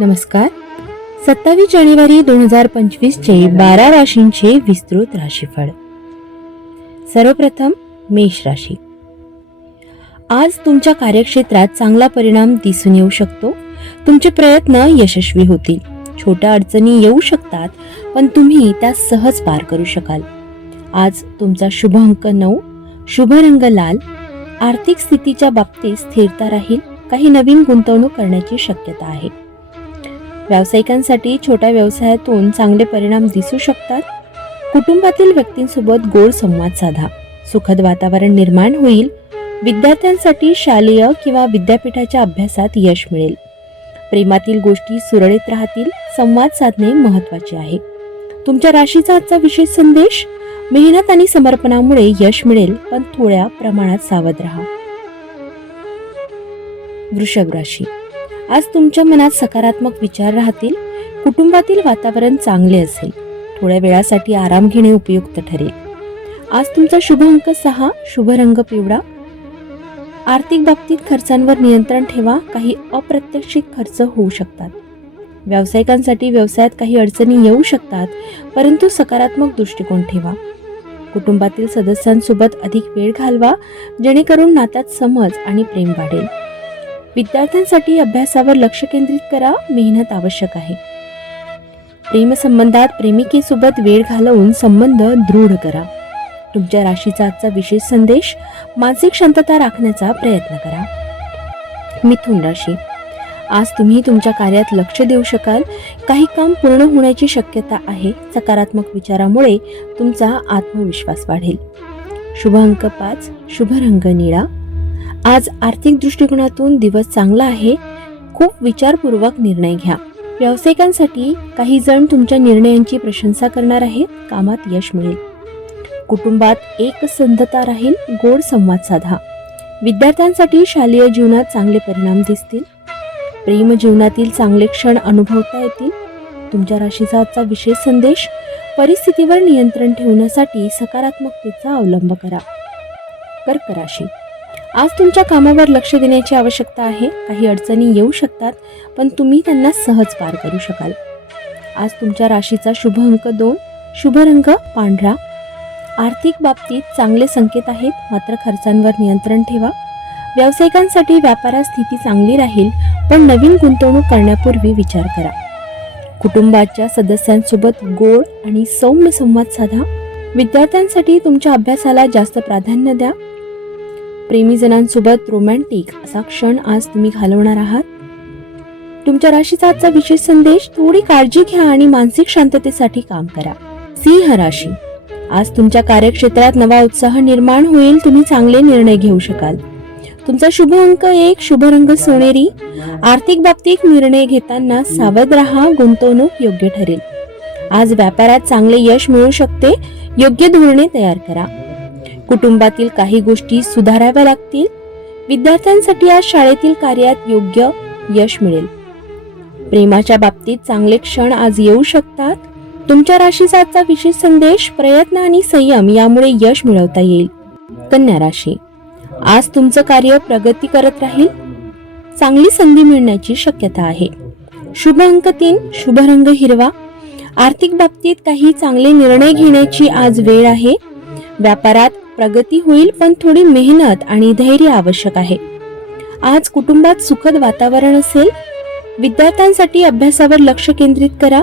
नमस्कार. 27 जानेवारी 2025 चे 12 राशींचे विस्तृत राशीफळ. सर्वप्रथम मेष राशी. आज तुमच्या कार्यक्षेत्रात चांगला परिणाम दिसून येऊ शकतो. तुमचे प्रयत्न यशस्वी होतील. छोट्या अडचणी येऊ शकतात, पण तुम्ही त्या सहज पार करू शकाल. आज तुमचा शुभ अंक 9, शुभ रंग लाल. आर्थिक स्थितीच्या बाबतीत स्थिरता राहील. काही नवीन गुंतवणूक करण्याची शक्यता आहे. व्यावसायिकांसाठी छोट्या व्यवसायातून चांगले परिणाम दिसू शकतात. कुटुंबातील व्यक्तींसोबत गोड संवाद साधा. सुखद वातावरण निर्माण होईल. विद्यार्थ्यांसाठी शालेय किंवा विद्यापीठाच्या अभ्यासात यश मिळेल. प्रेमातील गोष्टी सुरळीत राहतील. संवाद साधणे महत्त्वाचे आहे. तुमच्या राशीचा आजचा विशेष संदेश: मेहनत आणि समर्पणामुळे यश मिळेल, पण थोड्या प्रमाणात सावध राहा. वृषभ राशी. आज तुमच्या मनात सकारात्मक विचार राहतील. कुटुंबातील वातावरण चांगले असेल. थोड्या वेळासाठी आराम घेणे उपयुक्त ठरेल. आज तुमचा शुभ अंक 6, शुभ रंग पिवळा. आर्थिक बाबतीत खर्चांवर नियंत्रण ठेवा. काही अप्रत्याशित खर्च होऊ शकतात. व्यावसायिकांसाठी व्यवसायात काही अडचणी येऊ शकतात, परंतु सकारात्मक दृष्टिकोन ठेवा. कुटुंबातील सदस्यांसोबत अधिक वेळ घालवा, जेणेकरून नात्यात समज आणि प्रेम वाढेल. विद्यार्थ्यांसाठी अभ्यासावर लक्ष केंद्रित करा. मेहनत आवश्यक आहे. प्रेमसंबंधात प्रेमिकेसोबत वेळ घालवून संबंध दृढ करा. तुमच्या राशीचा आजचा विशेष संदेश: मानसिक शांतता राखण्याचा प्रयत्न करा. मिथुन राशी. आज तुम्ही तुमच्या कार्यात लक्ष देऊ शकाल. काही काम पूर्ण होण्याची शक्यता आहे. सकारात्मक विचारामुळे तुमचा आत्मविश्वास वाढेल. शुभ अंक 5, शुभ रंग निळा. आज आर्थिक दृष्टिकोनातून दिवस चांगला आहे. खूप विचारपूर्वक निर्णय घ्या. व्यावसायिकांसाठी काही जण तुमच्या निर्णयांची प्रशंसा करणार आहेत. कामात यश मिळेल. कुटुंबात एकसंधता राहील. गोड संवाद साधा. विद्यार्थ्यांसाठी शालेय जीवनात चांगले परिणाम दिसतील. प्रेम जीवनातील चांगले क्षण अनुभवता येतील. तुमच्या राशीचा आजचा विशेष संदेश: परिस्थितीवर नियंत्रण ठेवण्यासाठी सकारात्मकतेचा अवलंब करा. कर्क राशी. आज तुमच्या कामावर लक्ष देण्याची आवश्यकता आहे. काही अडचणी येऊ शकतात, पण तुम्ही त्यांना सहज पार करू शकाल. आज तुमच्या राशीचा शुभ अंक 2, शुभ रंग पांढरा. आर्थिक बाबतीत चांगले संकेत आहेत, मात्र खर्चांवर नियंत्रण ठेवा. व्यावसायिकांसाठी व्यापारात स्थिती चांगली राहील, पण नवीन गुंतवणूक करण्यापूर्वी विचार करा. कुटुंबाच्या सदस्यांसोबत गोड आणि सौम्य संवाद साधा. विद्यार्थ्यांसाठी तुमच्या अभ्यासाला जास्त प्राधान्य द्या. प्रेमीजनांसोबत रोमॅन्टिक असा क्षण आज तुम्ही घालवणार आहात. तुमच्या राशीचा आजचा विशेष संदेश: थोडी काळजी घ्या आणि मानसिक शांततेसाठी काम करा. सिंह राशी. आज तुमच्या कार्यक्षेत्रात नवा उत्साह निर्माण होईल. तुम्ही चांगले निर्णय घेऊ शकाल. तुमचा शुभ अंक 1, शुभ रंग सोनेरी. आर्थिक बाबतीत निर्णय घेताना सावध राहा. गुंतवणूक योग्य ठरेल. आज व्यापारात चांगले यश मिळू शकते. योग्य धोरणे तयार करा. कुटुंबातील काही गोष्टी सुधाराव्या लागतील. विद्यार्थ्यांसाठी आज शाळेतील कार्यात योग्य यश मिळेल. प्रेमाच्या बाबतीत चांगले क्षण आज येऊ शकतात. तुमच्या राशीचा आजचा विशेष संदेश: प्रयत्न आणि संयम यामुळे यश मिळवता येईल. कन्या राशी. आज तुमचं कार्य प्रगती करत राहील. चांगली संधी मिळण्याची शक्यता आहे. शुभ अंक 3, शुभ रंग हिरवा. आर्थिक बाबतीत काही चांगले निर्णय घेण्याची आज वेळ आहे. व्यापारात प्रगती होईल, पण थोडी मेहनत आणि धैर्य आवश्यक आहे. आज कुटुंबात सुखद वातावरण असेल. विद्यार्थ्यांसाठी अभ्यासावर लक्ष केंद्रित करा.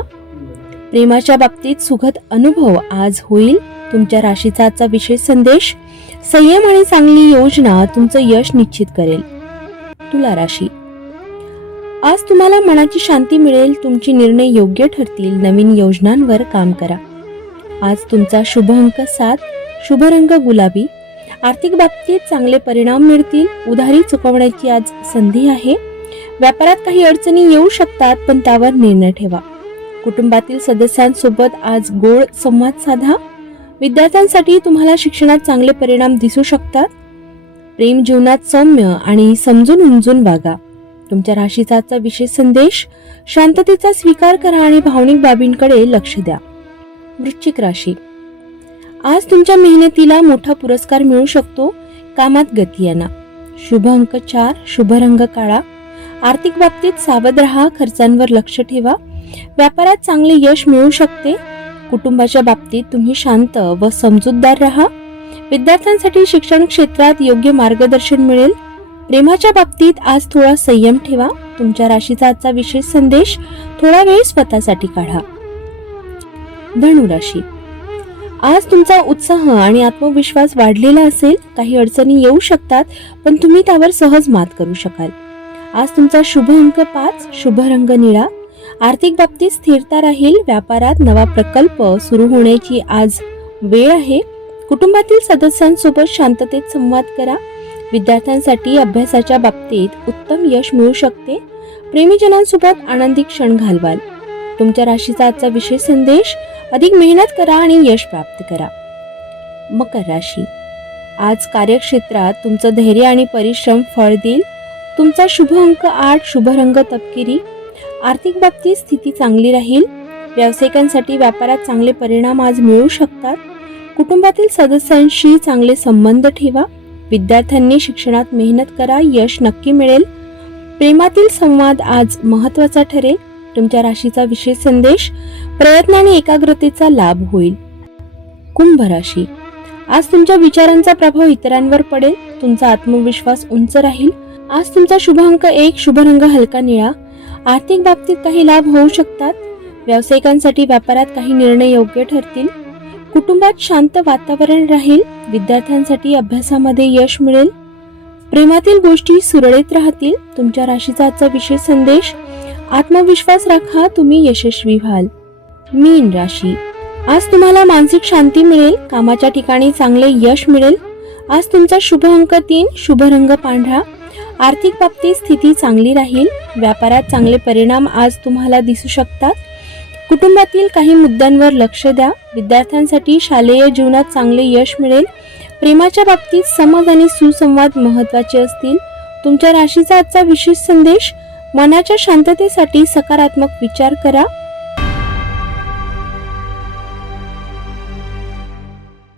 प्रेमाच्या बाबतीत सुखद अनुभव आज होईल. तुमच्या राशीचा आजचा विशेष संदेश: संयम आणि चांगली योजना तुमचं यश निश्चित करेल. तुला राशी. आज तुम्हाला मनाची शांती मिळेल. तुमचे निर्णय योग्य ठरतील. नवीन योजनांवर काम करा. आज तुमचा शुभ अंक 7, शुभ रंग गुलाबी. आर्थिक बाबतीत चांगले परिणाम मिळतील. उधारी चुकवण्याची आज संधी आहे. व्यापारात काही अडचणी येऊ शकतात, पण त्यावर निर्णय ठेवा. कुटुंबातील सदस्यांसोबत आज गोड संवाद साधा. विद्यार्थ्यांसाठी तुम्हाला शिक्षणात चांगले परिणाम दिसू शकतात. प्रेम जीवनात सौम्य आणि समजून उमजून वागा. तुमच्या राशीचा आजचा विशेष संदेश: शांततेचा स्वीकार करा आणि भावनिक बाबींकडे लक्ष द्या. वृश्चिक राशी. आज तुमच्या मेहनतीला मोठा पुरस्कार मिळू शकतो. कामात गती आणा. शुभ अंक 4, शुभ रंग काळा. आर्थिक बाबतीत सावध राहा, खर्चांवर लक्ष ठेवा. व्यापारात चांगले यश मिळू शकते. कुटुंबाच्या बाबतीत तुम्ही शांत व समजूतदार राहा. विद्यार्थ्यांसाठी शिक्षण क्षेत्रात योग्य मार्गदर्शन मिळेल. प्रेमाच्या बाबतीत आज थोडा संयम ठेवा. तुमच्या राशीचा आजचा विशेष संदेश, थोडा वेळ स्वतःसाठी काढा. धनुराशी, आज तुमचा उत्साह आणि आत्मविश्वास वाढलेला असेल. काही अडचणी येऊ शकतात, पण तुम्ही त्यावर सहज मात करू शकाल. आज तुमचा शुभ अंक 5, शुभ रंग निळा. आर्थिक बाबतीत स्थिरता राहील. व्यापारात नवा प्रकल्प सुरू होण्याची आज वेळ आहे. कुटुंबातील सदस्यांसोबत शांततेत संवाद करा. विद्यार्थ्यांसाठी अभ्यासाच्या बाबतीत उत्तम यश मिळू शकते. प्रेमीजनांसोबत आनंदी क्षण घालवाल. तुमच्या राशीचा आजचा विशेष संदेश, अधिक मेहनत करा आणि यश प्राप्त करा. मकर राशी, आज कार्यक्षेत्रात तुमचं धैर्य आणि परिश्रम फळ देईल. तुमचा शुभ अंक 8, शुभ रंग तपकिरी. आर्थिक बाबतीत स्थिती चांगली राहील. व्यावसायिकांसाठी व्यापारात चांगले परिणाम आज मिळू शकतात. कुटुंबातील सदस्यांशी चांगले संबंध ठेवा. विद्यार्थ्यांनी शिक्षणात मेहनत करा, यश नक्की मिळेल. प्रेमातील संवाद आज महत्त्वाचा ठरेल. तुमच्या राशीचा विशेष संदेश, प्रयत्न आणि एकाग्रतेचा लाभ होईल. कुंभ राशी, आज तुमच्या विचारांचा प्रभाव इतरांवर पडेल. तुमचा आत्मविश्वास उंच राहील. आज तुमचा शुभ अंक 1, शुभ रंग हलका निळा. आर्थिक बाबतीत काही लाभ होऊ शकतात. व्यावसायिकांसाठी व्यापारात काही निर्णय योग्य ठरतील. कुटुंबात शांत वातावरण राहील. विद्यार्थ्यांसाठी अभ्यासामध्ये यश मिळेल. प्रेमातील गोष्टी सुरळीत राहतील. तुमच्या राशीचा आजचा विशेष संदेश, आत्मविश्वास राखा, तुम्ही यशस्वी व्हाल. मीन राशी, आज तुम्हाला मानसिक शांती मिळेल. कामाच्या ठिकाणी चांगले यश मिळेल. आज तुमचा शुभ अंक 3, शुभ रंग पांढरा. आर्थिक बाबतीत स्थिती चांगली राहील. व्यापारात चांगले परिणाम आज तुम्हाला दिसू शकतात. कुटुंबातील काही मुद्द्यांवर लक्ष द्या. विद्यार्थ्यांसाठी शालेय जीवनात चांगले यश मिळेल. प्रेमाच्या बाबतीत समज आणि सुसंवाद महत्त्वाचे असतील. तुमच्या राशीचा आजचा विशेष संदेश, मनाच्या शांततेसाठी सकारात्मक विचार करा.